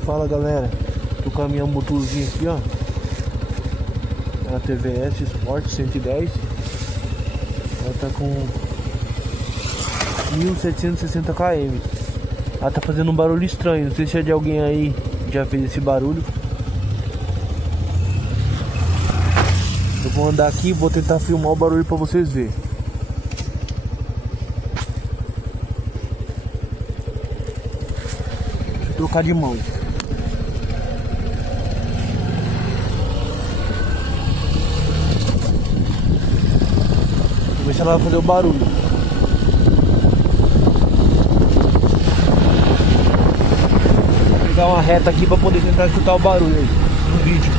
Fala galera, tô com a minha motorzinha aqui, ó. É a TVS Sport 110. Ela tá com 1760 km. Ela tá fazendo um barulho estranho. Não sei se é de alguém aí que já fez esse barulho. Eu vou andar aqui e vou tentar filmar o barulho pra vocês verem. Deixa eu trocar de mão. Vou ver se ela vai fazer o barulho. Vou pegar uma reta aqui pra poder tentar escutar o barulho aí no vídeo.